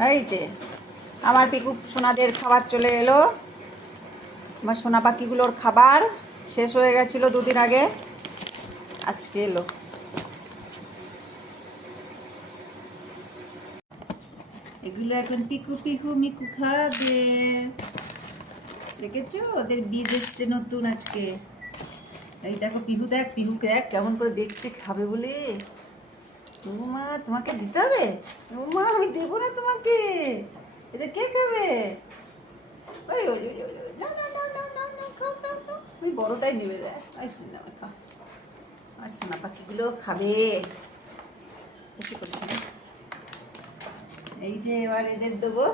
এই যে আমার পিকু সোনাদের খাবার চলে এলো। আমার সোনা পাখিগুলোর খাবার শেষ হয়ে গেছিলো দুদিন আগে, আজকে এলো। এগুলো এখন পিকু পিকু মিকু খাবে। দেখেছো ওদের বীজ এসছে নতুন আজকে। এই দেখো পিহু দেখ কেমন করে দেখছে খাবে বলে। মা তোমাকে দিতে হবে? মা আমি দেবো না তোমাকে, এদের কে খাবে? ওই ওই ওই ওই ওই, না না না না না না, খাও খাও খাও, ওই বড়টাই নেবে দেয়। আই শোনা খা, আর সোনা পাখিগুলো খাবে বেশি করে। এই যে এবার এদের দেবো